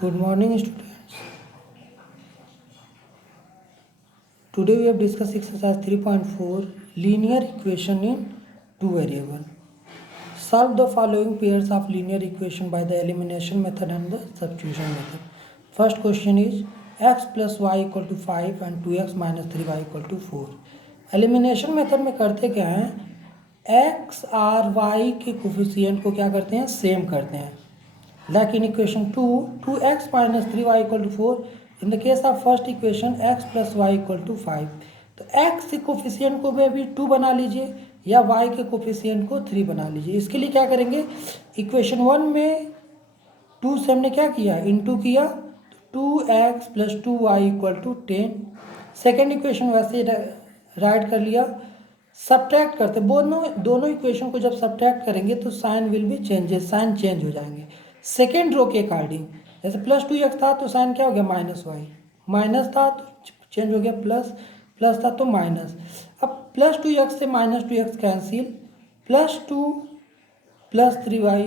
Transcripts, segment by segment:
Good morning, students. Today we have discussed exercise 3.4 linear equation in two variable. Solve the following pairs of linear equation by the elimination method and the substitution method. First question is x plus y equal to 5 and 2x minus 3y equal to 4. Elimination method में करते क्या हैं, x और y के coefficient को क्या करते हैं, सेम करते हैं. Like in equation 2, 2x minus 3y equal to 4. In the case of first equation, x plus y equal to 5. तो x के कोफिशिएंट को भी अभी 2 बना लीजिए या y के कोफिशिएंट को 3 बना लीजिए. इसके लिए क्या करेंगे, इक्वेशन 1 में 2 से हमने क्या किया, इनटू किया, तो 2x plus 2y equal to 10. Second equation वैसे राइट कर लिया. सब्ट्रैक्ट करते दोनों इक्वेशन को जब सब्ट्रैक्ट करेंगे तो sign will be changes, sign change हो जाएंगे सेकेंड रो के अकॉर्डिंग. जैसे प्लस 2x था तो साइन क्या हो गया, माइनस वाई. माइनस था तो चेंज हो गया प्लस, प्लस था तो माइनस. अब प्लस 2x से minus 2x cancel, plus 2 plus 3y,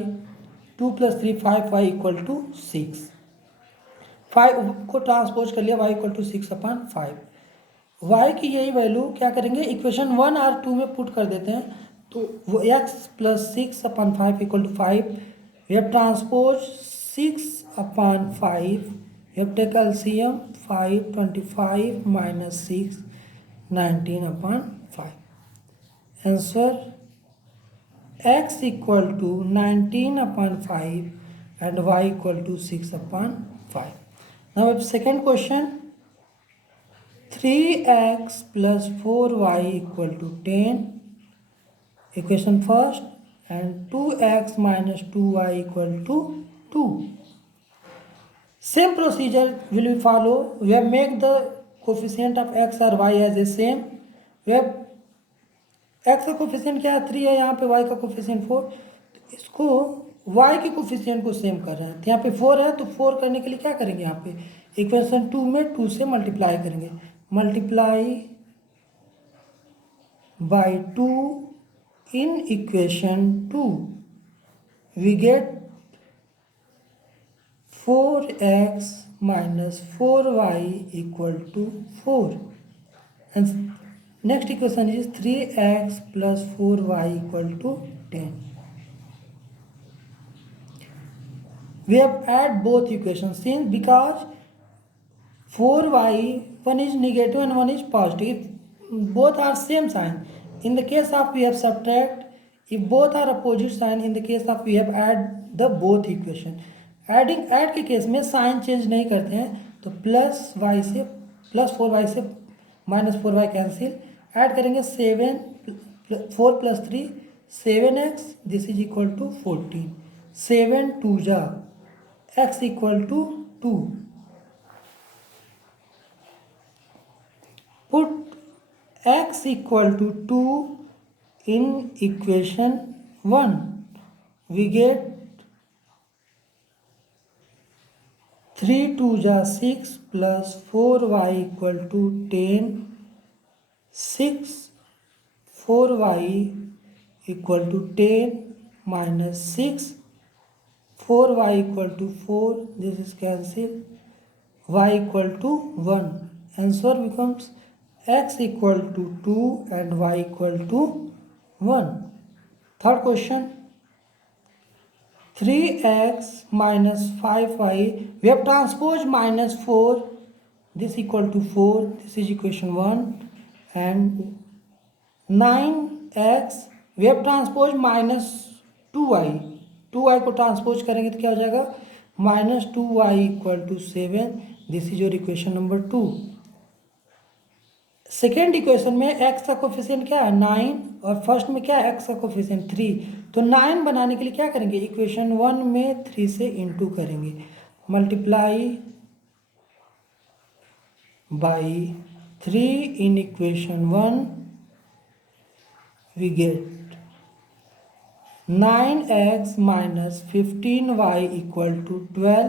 2 plus 3 5y equal to 6. 5 को ट्रांसपोज कर लिया, y इक्वल टू 6/5. y की यही वैल्यू क्या करेंगे, इक्वेशन 1 और 2 में पुट कर देते हैं. तो वो x plus 6/5 equal to 5. We have transpose 6/5. We have take LCM 5, 25 minus 6, 19/5. Answer x equal to 19/5 and y equal to 6/5. Now we have second question. 3x plus 4y equal to 10. Equation first. And 2x minus 2y equal to 2. Same procedure will we follow. We have make the coefficient of x or y as a same. We have x का coefficient क्या है, 3 है, यहाँ पे y का coefficient 4. तो इसको y के कोफिशिएंट को सेम कर रहे हैं. तो यहाँ पे 4 है तो 4 करने के लिए क्या करेंगे, यहाँ पे इक्वेशन 2 में 2 से मल्टीप्लाई करेंगे. Multiply by 2 in equation 2 we get 4x minus 4y equal to 4, and next equation is 3x plus 4y equal to 10. We have add both equations since because 4y one is negative and one is positive, both are same sign. In the case of we have subtract, if both are opposite sign, in the case of we have add the both equation. Adding add के case में sign change नहीं करते हैं, तो plus Y से plus 4y से minus 4y cancel. Add करेंगे 7, 4 plus 3 7x, this is equal to 14. 7 2 जा x equal to 2. Put x equal to 2 in equation 1. We get 3 2 जा 6 plus 4y equal to 10. 6 4y equal to 10 minus 6 4y equal to 4. This is cancel. Y equal to 1. Answer becomes x equal to 2 and y equal to 1. Third question. 3x minus 5y. We have transposed minus 4. This equal to 4. This is equation 1. And 9x. We have transposed minus 2y. 2y को transpose करेंगे तो क्या हो जाएगा, minus 2y equal to 7. This is your equation number 2. Second equation में x का coefficient क्या है, 9, और फर्स्ट में क्या है, x का कोफिशिएंट 3. तो 9 बनाने के लिए क्या करेंगे, इक्वेशन 1 में 3 से इनटू करेंगे. Multiply by 3 in equation 1 we get 9x minus 15y equal to 12.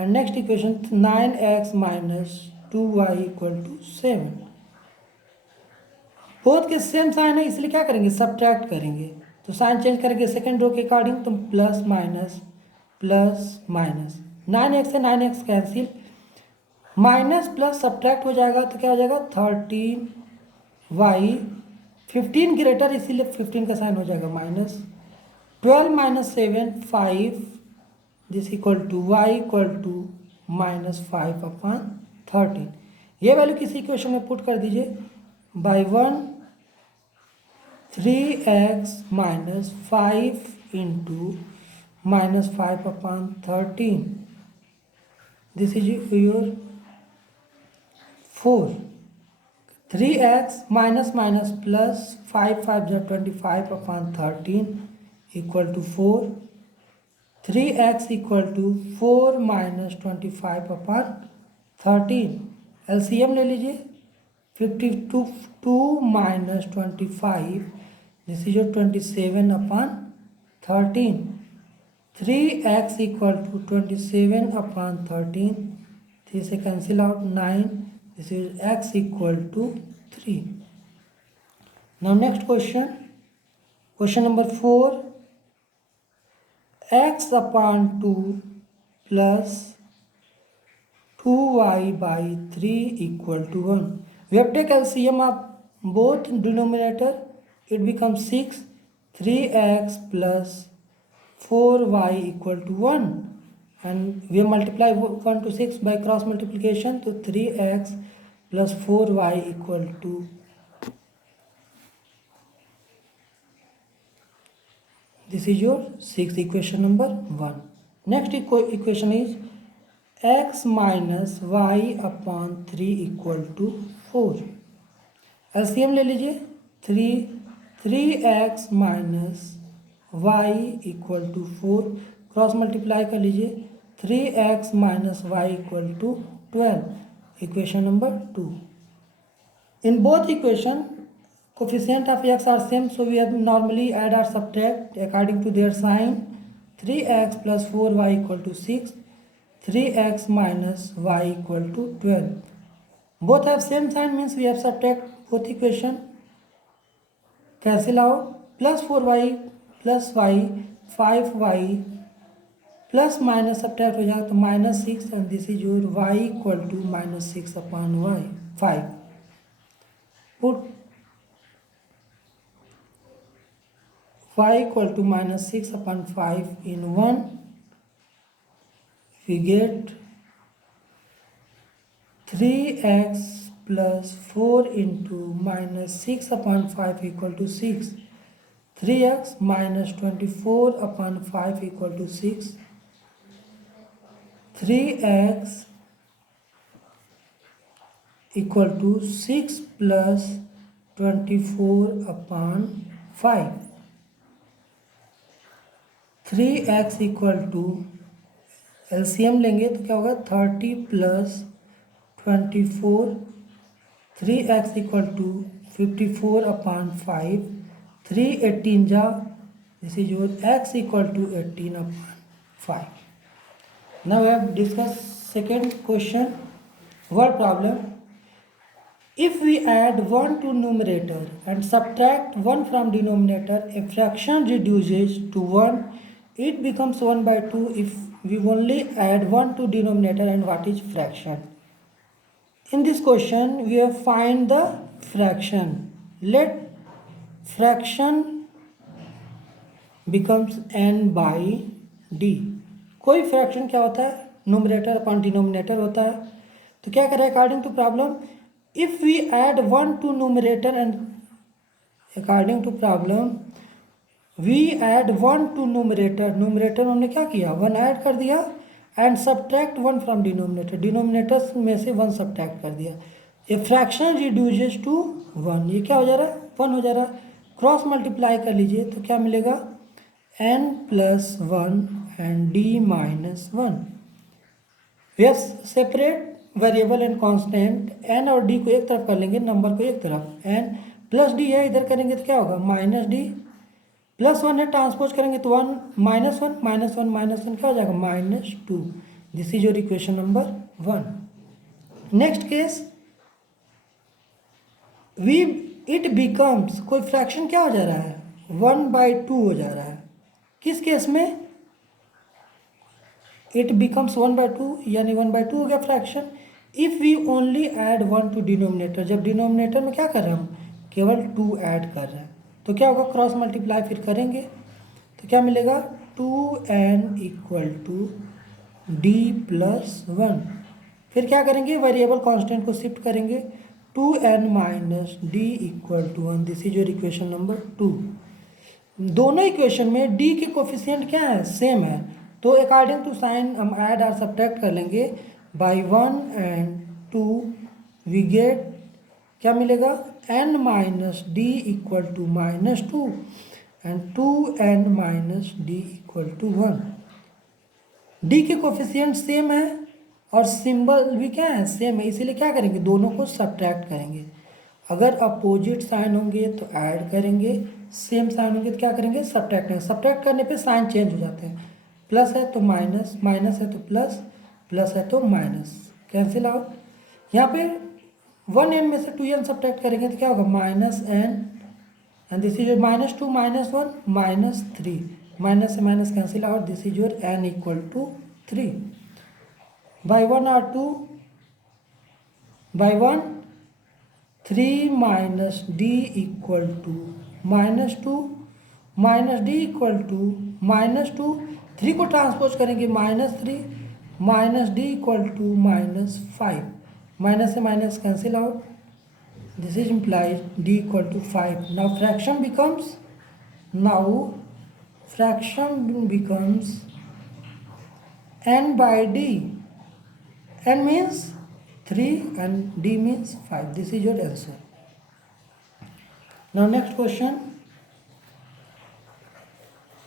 And next equation 9x minus 2y equal to 7. Both के सेम साइन है इसलिए क्या करेंगे, सब्ट्रैक्ट करेंगे. तो साइन चेंज करेंगे सेकेंड रो के अकॉर्डिंग, तो plus minus plus minus. 9x से 9x cancel, minus plus subtract हो जाएगा तो क्या हो जाएगा 13y, 15 ग्रेटर इसीलिए 15 का साइन हो जाएगा minus, 12 minus 7 5, this equal to y equal to -5/13। ये वैल्यू किसी इक्वेशन में पुट कर दीजिए, by 1 3x minus 5 into -5/13, this is your 4, 3x minus minus plus 5 5 जो 25/13 equal to 4, 3x equal to 4 minus 25/13। LCM ले लीजिए, 52 minus 25, this is your 27/13, 3x equal to 27/13, 3 से cancel out 9, this is x equal to 3. Now next question number 4, x upon 2 plus 2y by 3 equal to 1. We have taken LCM of both denominator, it becomes 6, 3x plus 4y equal to 1. And we multiply 1 to 6 by cross multiplication, to 3x plus 4y equal to, this is your sixth equation number 1. Next equation is x minus y upon 3 equal to 4. LCM ले लीजिए, 3x minus y equal to 4, cross multiply कर लीजिए, 3x minus y equal to 12, equation number 2. In both equation, coefficient of x are same, so we have normally add or subtract according to their sign. 3x plus 4y equal to 6, 3x minus y equal to 12. Both have same sign, means we have subtract both equation, cancel out, plus 4y plus y, 5y plus minus subtract हो जाएगा तो -6, and this is your y equal to -6/5. Put y equal to -6/5 in 1, we get 3x plus 4 into -6/5 equal to 6, 3x minus 24/5 equal to 6, 3x equal to 6 plus 24/5, 3x equal to, LCM लेंगे तो क्या होगा 30 plus 24, 3x equal to 54/5, 3 18 जा, this is your x equal to 18/5. Now we have discussed second question, word problem. If we add 1 to numerator and subtract 1 from denominator, a fraction reduces to 1, it becomes 1/2 if we only add 1 to denominator. And what is fraction? In this question we have find the fraction. Let fraction becomes n by d. कोई fraction क्या होता है, nominator upon denominator होता है. तो क्या करें according to problem, if we add 1 to numerator and according to problem we add 1 to numerator, numerator हमने क्या किया 1 ऐड कर दिया, and subtract 1 from denominator, denominator में से 1 सब्ट्रैक्ट कर दिया. ए फ्रैक्शन रिड्यूसेस टू 1, ये क्या हो जा रहा है 1 हो जा रहा है. क्रॉस मल्टीप्लाई कर लीजिए तो क्या मिलेगा n plus 1 and d minus 1. We have separate variable and constant, n और d को एक तरफ कर लेंगे, नंबर को एक तरफ, n प्लस d है इधर करेंगे तो क्या होगा -d, प्लस 1 है ट्रांसपोज करेंगे तो 1 -1 -1 क्या हो जाएगा -2. This is your equation number 1. Next case, we it becomes, कोई फ्रैक्शन क्या हो जा रहा है 1/2 हो जा रहा है. किस केस में, इट बिकम्स 1/2 यानी 1/2 हो गया fraction. If we only add 1 to denominator, जब डिनोमिनेटर में क्या कर रहे हैं हम, केवल 2 ऐड कर रहे हैं, तो क्या होगा, क्रॉस मल्टीप्लाई फिर करेंगे तो क्या मिलेगा, 2n equal to D plus 1। फिर क्या करेंगे, वेरिएबल कांस्टेंट को शिफ्ट करेंगे, 2n minus D equal to 1। This is your equation number 2। दोनों इक्वेशन में डी के कोफिशिएंट क्या है, सेम है, तो अकॉर्डिंग टू साइन हम ऐड और सब्ट्रैक्ट कर लेंगे। बाय 1 एंड 2 वी गेट क्या मिलेगा, n minus D equal to -2 and 2n minus D equal to 1। D के कोफिशिएंट सेम है और सिंबल भी क्या है, सेम है, इसीलिए क्या करेंगे, दोनों को सब्ट्रैक्ट करेंगे। अगर अपोजिट साइन होंगे तो ऐड करेंगे, सेम साइन होंगे तो क्या करेंगे, सब्ट्रैक्ट करेंगे। सब्ट्रैक्ट करने पे साइन चेंज हो जाते हैं, प्लस है तो माइनस, माइनस है तो प्लस, प्लस है तो माइनस, कैंसिल आउट। यहाँ पे 1n में से 2n सब्ट्रैक्ट करेंगे तो क्या होगा, -n and this is your -2 -1 -3, minus से minus cancel out, this is your n equal to 3। By 1 और 2 by 1 3 minus D equal to -2 minus D equal to -2, 3 को ट्रांसपोज करेंगे -3 minus D equal to -5, minus से minus cancel out, this is implies d equal to 5. Now fraction becomes n by d. N means 3 and d means 5. This is your answer. Now next question.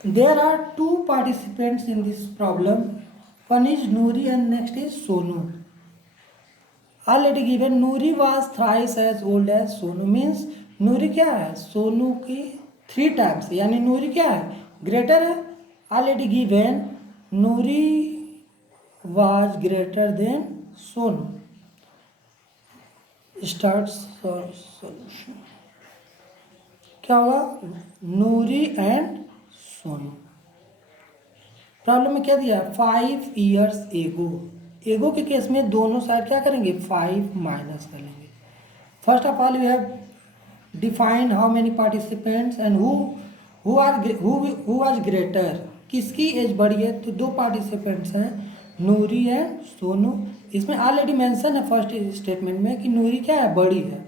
There are 2 participants in this problem. One is Noori and next is Sonu. Already given, Noori was thrice as old as Sonu, means Noori क्या है, सोनू की 3 times, यानी नूरी क्या है, greater है। Already given Noori was greater than Sonu. Start solution, क्या होगा, नूरी and Sonu. Problem में क्या दिया, 5 ईयर्स एगो। एगो के केस में दोनों साइड क्या करेंगे, 5 माइनस कर लेंगे। First of all we have defined how many participants and who was greater, किसकी एज बड़ी है, तो 2 पार्टिसिपेंट्स हैं, नूरी एंड सोनू। इसमें ऑलरेडी मेंशन है फर्स्ट स्टेटमेंट में कि नूरी क्या है, बड़ी है,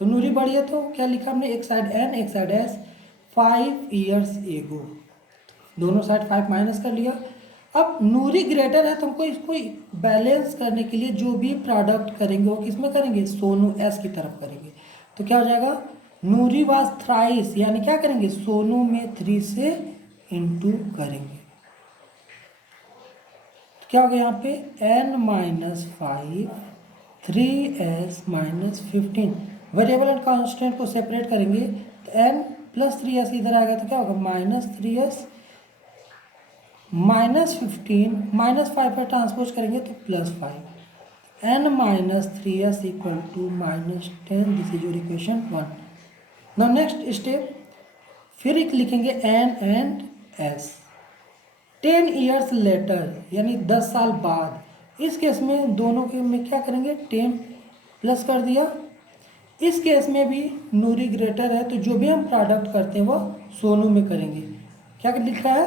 तो नूरी बड़ी है तो क्या लिखा हमने, एक साइड एन एक साइड एस। 5 ईयर्स एगो, दोनों साइड 5 माइनस कर लिया। अब नूरी ग्रेटर है तो हमको इसको बैलेंस करने के लिए जो भी प्रोडक्ट करेंगे वो किस में करेंगे, सोनू एस की तरफ करेंगे, तो क्या हो जाएगा, नूरी वाज थ्राइस, यानी क्या करेंगे, सोनू में 3 से इंटू करेंगे, तो क्या हो गया यहाँ पे n minus 5 3s minus 15। Variable and constant को सेपरेट करेंगे तो n प्लस 3s इधर आ गया तो क्या होगा, -3s -15 -5 पर ट्रांसपोज करेंगे तो +5, n minus 3s equal to -10। This is your equation 1। Now next step, फिर एक लिखेंगे n and s। 10 years later यानी 10 साल बाद, इस केस में दोनों के में क्या करेंगे, 10 प्लस कर दिया। इस केस में भी नूरी ग्रेटर है तो जो भी हम प्रोडक्ट करते हैं वो सोनू में करेंगे। क्या लिखा है,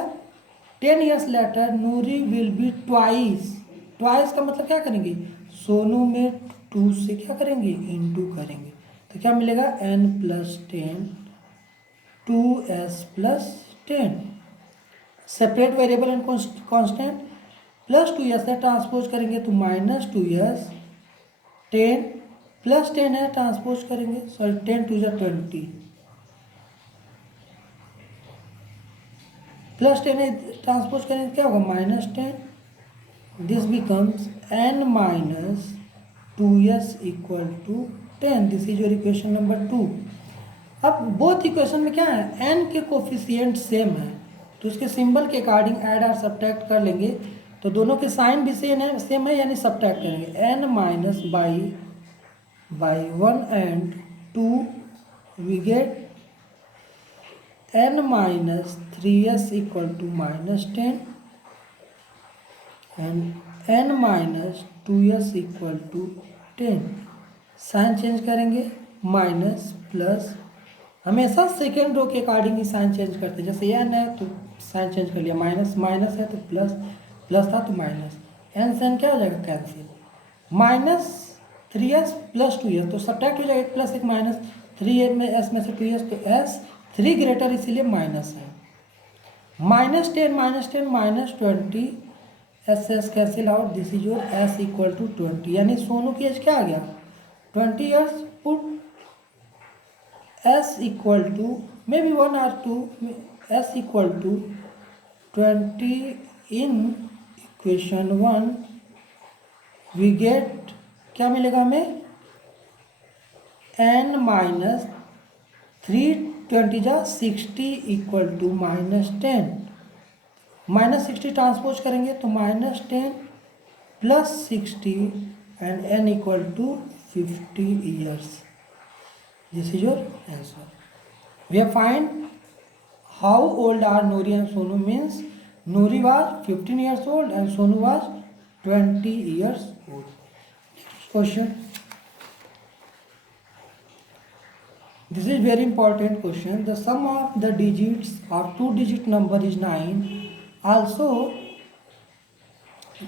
10 years letter Noori will be twice. Twice का मतलब क्या करेंगे, सोनू में 2 से क्या करेंगे, इंटू करेंगे, तो क्या मिलेगा, n plus 10 2s plus 10। Separate variable and constant, plus 2s है ट्रांसपोज करेंगे तो -2s, 10 प्लस 10 है ट्रांसपोज करेंगे, सॉरी 10 2 जा 20, प्लस 10 है ट्रांसपोज करेंगे क्या होगा, -10। This becomes n minus 2s equal to 10। This is your equation number 2। अब बोथ इक्वेशन में क्या है, n के कोफिशिएंट सेम है तो उसके सिंबल के अकॉर्डिंग ऐड और सब्ट्रैक्ट कर लेंगे, तो दोनों के साइन भी सेम है यानी सब्ट्रैक्ट करेंगे। n minus by 1 and 2 we get n minus 3s equal to -10 and n minus 2s equal to 10। Sign change करेंगे, माइनस प्लस, हमेशा सेकेंड रो के अकॉर्डिंग ही साइन चेंज करते हैं। जैसे n है तो साइन चेंज कर लिया, माइनस माइनस है तो प्लस, प्लस था तो माइनस, n से n क्या हो जाएगा cancel, minus 3s plus 2s तो सब्ट्रैक्ट हो जाएगा, एक प्लस एक माइनस, 3 में s में से 2s तो s 3 ग्रेटर इसीलिए माइनस है, -10 -20 S S cancel out, this is your s equal to 20। यानी सोनू की एज क्या आ गया 20 years, put s equal to may be 1 or 2, s equal to 20 in equation 1 we get क्या मिलेगा हमें n माइनस 320 जा 60 इक्वल टू -10, -60 ट्रांसपोज करेंगे तो -10 plus 60 and n equal to 50 years. This is your answer. We have find how old are Nori and Sonu means Nori was 15 years old and Sonu was 20 years old. Next question. This is very important question. The sum of the digits of two-digit number is 9. Also,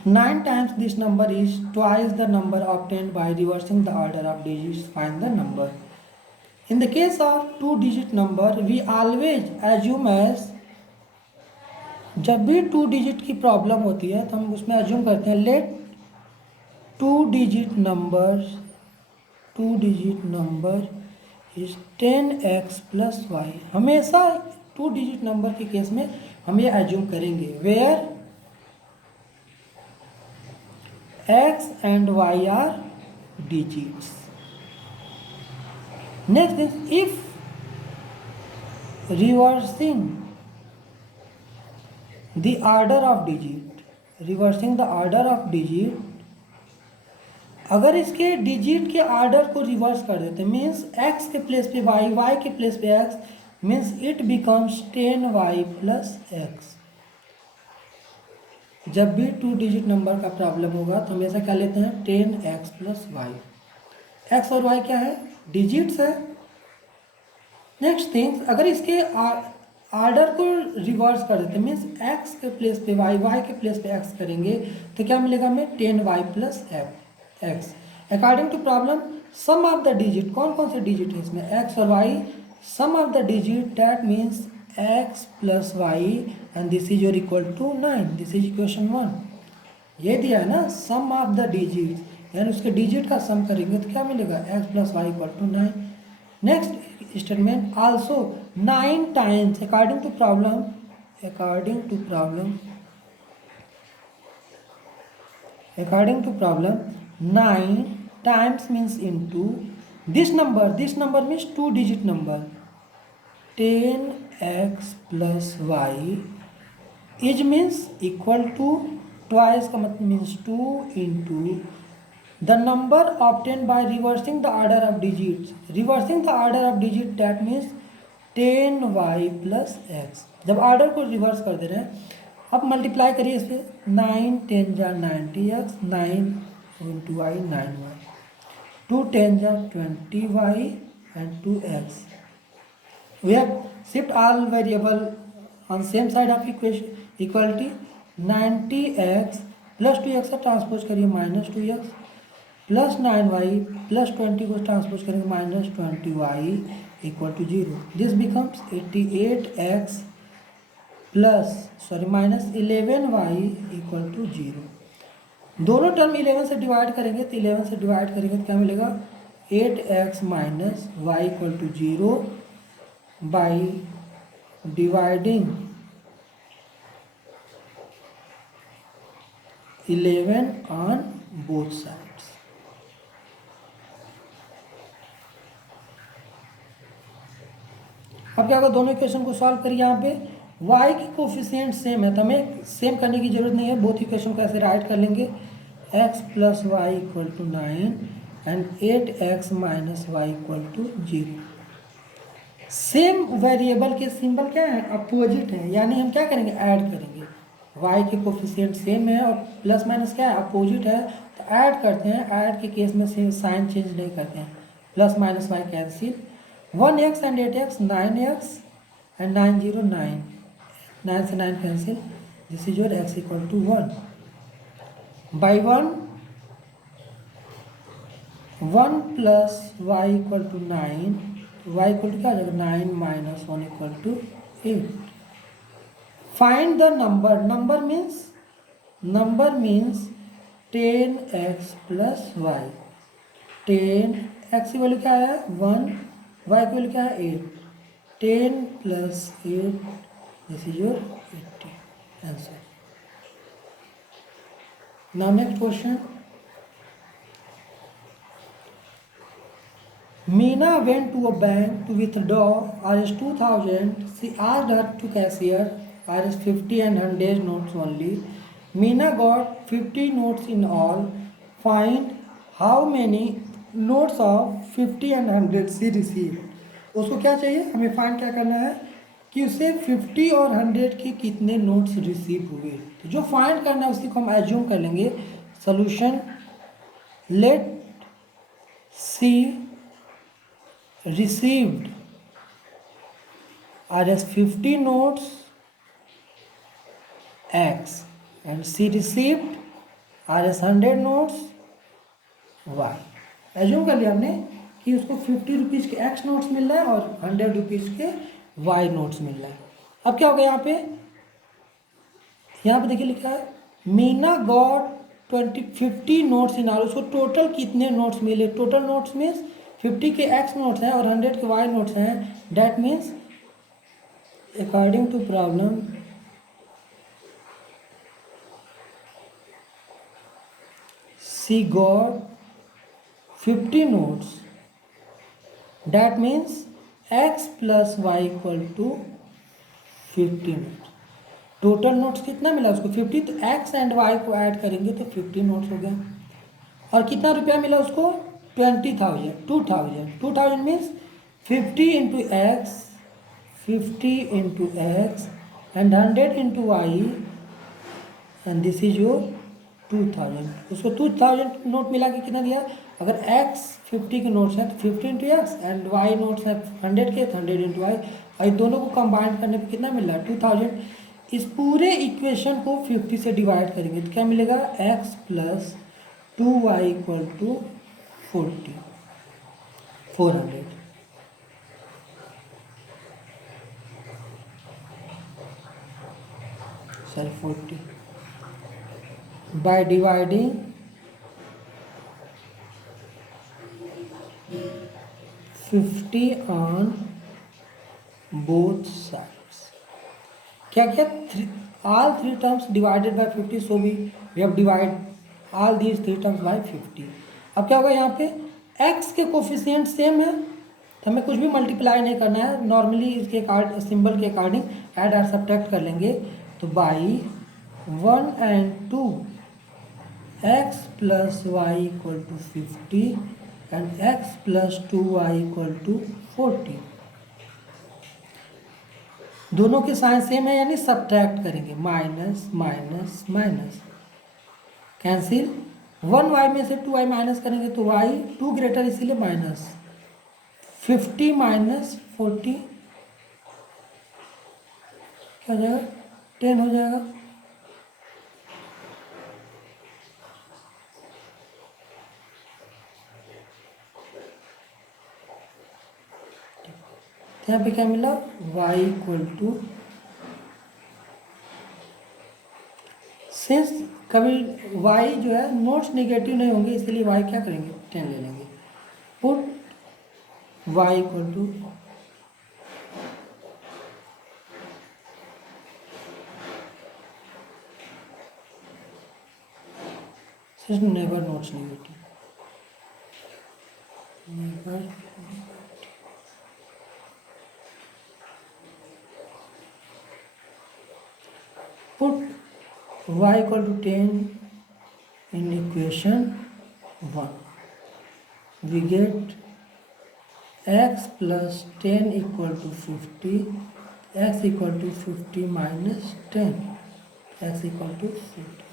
9 times this number is twice the number obtained by reversing the order of digits. Find the number. In the case of two-digit number, we always assume as, जब भी two digit की problem होती है तो हम उसमें assume करते हैं let two digit number is 10x plus Y. हमेशा टू डिजिट नंबर के केस में हम ये assume करेंगे where x and y are digits। Next is if reversing the order of digit, अगर इसके डिजिट के ऑर्डर को रिवर्स कर देते मीन्स x के प्लेस पे y, y के प्लेस पे x, means it becomes 10y plus x। जब भी टू डिजिट नंबर का प्रॉब्लम होगा तो हमेशा क्या लेते हैं 10x प्लस वाई। x और y क्या है डिजिट्स है। नेक्स्ट थिंग्स, अगर इसके ऑर्डर को रिवर्स कर देते मीन्स x के प्लेस पे y, y के प्लेस पे x करेंगे तो क्या मिलेगा हमें 10y plus x। According to problem sum of the digit, कौन कौन से डिजिट है इसमें x और y, sum of the digit that means x plus Y and this is your equal to 9। This is equation 1। ये दिया है ना सम ऑफ द डिजिट, यानी उसके डिजिट का सम करेंगे तो क्या मिलेगा x plus y equal to 9। Next statement also 9 times according to problem 9 times means into this number means two digit number 10x plus y is means equal to twice का मतलब means 2 into the number obtained by reversing the order of digits। reversing the order of digit that means 10y plus x। जब order को reverse कर दे रहे हैं अब multiply करिए इस पर 9 10 जा 90x 9 इंटू वाई 9y 2 10 जा 20y and 2x। we have shift all variable on same side of equality। 90x plus 2x का ट्रांसपोज करिए minus 2x plus 9y plus 20 को ट्रांसपोज करेंगे minus 20y equal to 0। This becomes 88x minus 11y equal to 0। दोनों term 11 से divide करेंगे तो 11 से divide करेंगे तो क्या मिलेगा 8x minus y equal to 0 by dividing 11 on both sides. अब क्या होगा दोनों इक्वेशन को सॉल्व करिए। यहाँ पे y की कोफिशिएंट सेम है तो हमें सेम करने की जरूरत नहीं है, बोथ इक्वेशन को ऐसे राइट कर लेंगे x plus y equal to 9 and 8x minus y equal to 0। Same variable के सिंबल क्या है अपोजिट है, यानी हम क्या करेंगे ऐड करेंगे। y के कोफिशिएंट सेम है और प्लस माइनस क्या है, अपोजिट है, तो ऐड करते हैं। ऐड के केस में साइन चेंज नहीं करते हैं, plus minus y cancel, 1x and 8x 9x and 9 0 9, 9 से 9 cancel, this is your x equal to 1 by 1 1 plus y equal to 9, y equal to क्या आ जाएगा, 9 minus 1 equal to 8। Find the number, number means 10x plus y, 10x की value क्या है 1, Y की value क्या है 8, 10 plus 8, this is your 80 answer. Now next question, Meena went to a bank to withdraw Rs 2000. She asked her to cashier Rs 50 and 100 notes only. Meena got 50 notes in all. Find how many notes of 50 and 100 she received. उसको क्या चाहिए, हमें find क्या करना है कि उसे 50 और 100 के कितने नोट्स रिसीव हुए। तो जो फाइंड करना है उसकी को हम एज्यूम कर लेंगे। Solution, let see received Rs 50 notes X and she received Rs 100 notes Y। Assume कर लिया हमने कि उसको 50 रुपीज़ के X नोट्स मिल रहा है और 100 रुपीज़ के Y नोट्स मिल रहा है। अब क्या होगा यहाँ पे देखिए लिखा है Meena got 50 notes in all, उसको टोटल कितने नोट्स मिले, टोटल नोट्स मीन्स 50 के X नोट्स हैं और 100 के Y नोट्स हैं। That means according to problem she got 50 notes, that means X plus y equal to 50 notes. Total notes कितना मिला उसको 50, तो X एंड Y को ऐड करेंगे तो 50 नोट्स हो गया। और कितना रुपया मिला उसको 2000 means 50 into x, 50 into x and 100 into y and this is your 2000। उसको 2000 नोट मिला के कितना दिया, अगर x 50 के नोट्स हैं तो 50 into x and y notes हैं 100 के, 100 इंटू वाई, और दोनों को कंबाइन करने पे कितना मिल रहा है 2000। इस पूरे इक्वेशन को 50 से डिवाइड करेंगे तो क्या मिलेगा, x plus 2y equal to 400। Sorry 40 by dividing 50 on both sides। क्या क्या all three terms divided by 50, so we have divide all these three terms by 50। अब क्या होगा यहाँ पे x के कोफिशिएंट सेम है तो हमें कुछ भी मल्टीप्लाई नहीं करना है, नॉर्मली इसके सिंबल के अकॉर्डिंग ऐड और सब्ट्रैक्ट कर लेंगे। तो by 1 and 2 x plus y equal to 50 and x plus 2y equal to 40। दोनों के साइन सेम है यानी सब्ट्रैक्ट करेंगे, minus minus minus cancel, 1y में से 2y माइनस करेंगे तो y 2 ग्रेटर इसीलिए माइनस, 50 माइनस 40 क्या हो जाएगा 10 हो जाएगा। यहाँ पे क्या मिला y इक्वल टू, सिंस कभी y जो है नोट्स नेगेटिव नहीं होंगे इसलिए y क्या करेंगे 10 ले लेंगे। Put y equal to never notes negative, never put y equal to 10 in equation 1, we get x plus 10 equal to 50, x equal to 50 minus 10, x equal to 40.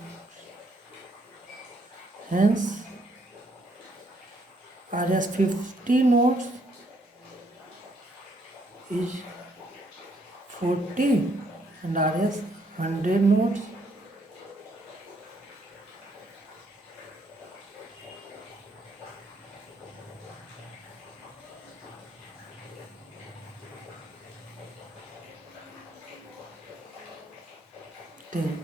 Hence RS 50 notes is 40 and RS 100 notes ten.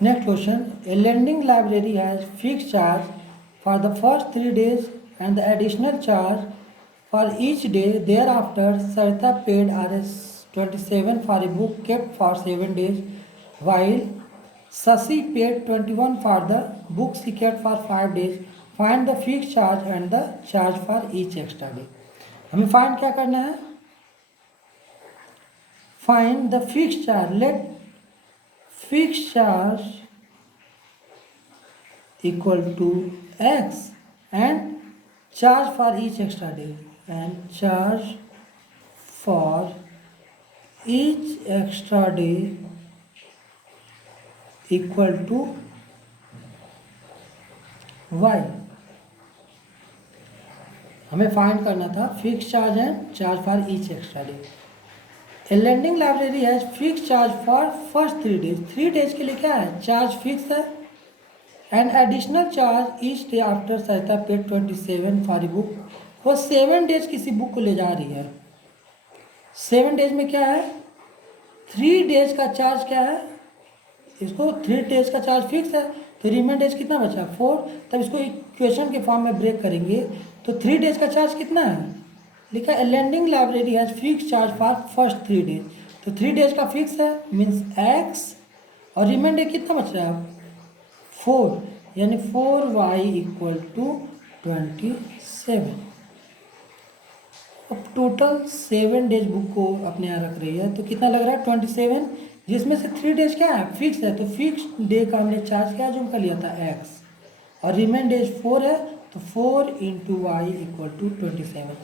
Next question. A lending library has fixed charge for the first 3 days and the additional charge for each day thereafter. Sarita paid Rs 27 for a book kept for 7 days, while Sasi paid 21 for the book she kept for 5 days. Find the fixed charge and the charge for each extra day. हमें find क्या करना है? Find the fixed charge. Let fixed charge equal to x and charge for each extra day, and charge for each extra day equal to y. हमें find करना था fix charge and charge for each extra day. A lending library has fix charge for first 3 days. 3 days के लिए क्या है? Charge fix है. And additional charge each day after Sarita paid 27 for a book. वो 7 days किसी book को ले जा रही है. 7 डेज में क्या है? 3 डेज का चार्ज क्या है? इसको 3 डेज का चार्ज फिक्स है, तो रिमेन डेज कितना बचा? 4. तब इसको इक्वेशन के फॉर्म में ब्रेक करेंगे तो 3 डेज का चार्ज कितना है? लिखा है lending library has fix charge for first 3 days. तो 3 डेज का फिक्स है मीन्स x, और रिमेन डे कितना बच रहा है? 4, यानी 4y इक्वल टू 27. अब टोटल 7 डेज बुक को अपने यहाँ रख रही है, तो कितना लग रहा है? 27, जिसमें से 3 डेज क्या है? फिक्स है. तो फिक्स डे का हमने चार्ज क्या जो कर लिया था? x, और रिमेन डेज 4 है, तो 4 into y equal to 27.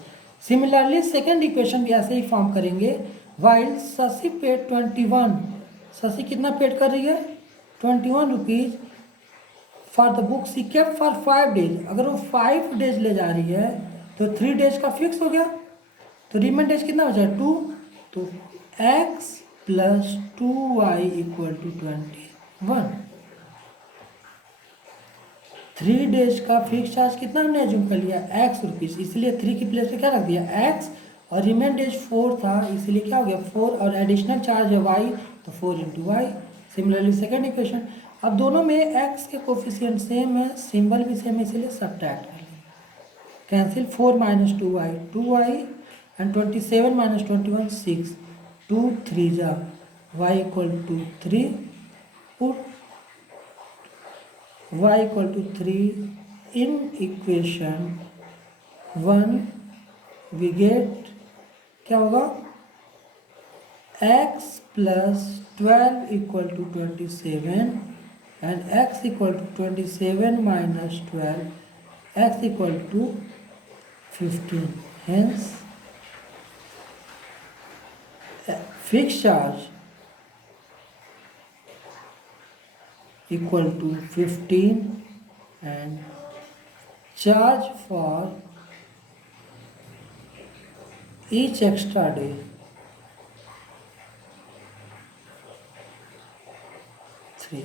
Similarly second equation भी ऐसे ही फॉर्म करेंगे. While Shashi paid 21. शशि कितना पेड कर रही है? 21 rupees for the book she kept for 5 days. अगर वो 5 डेज ले जा रही है तो 3 डेज का फिक्स हो गया, तो रिमेन डेज कितना बचा? 2. तो x plus 2y equal to 21. 3 days का फिक्स चार्ज कितना हमने एज्यूम कर लिया? x रुपीज़, इसलिए 3 की प्लेस पे क्या रख दिया? x, और रिमेन डेज 4 था, इसलिए क्या हो गया? 4, और एडिशनल चार्ज है y, तो 4 into y. Similarly second equation. अब दोनों में x के कोफिशिएंट सेम है, सिंबल भी सेम है, इसलिए सब्ट्रैक्ट कर लेंगे. Cancel. 4 minus 2y 2y, and 27 minus 21 6. 2 3 जा y equal to 3. Put y equal to 3 in equation 1. We get क्या होगा? x plus 12 equal to 27, and x equal to 27 minus 12, x equal to 15. Hence fix charge equal to 15 and charge for each extra day 3.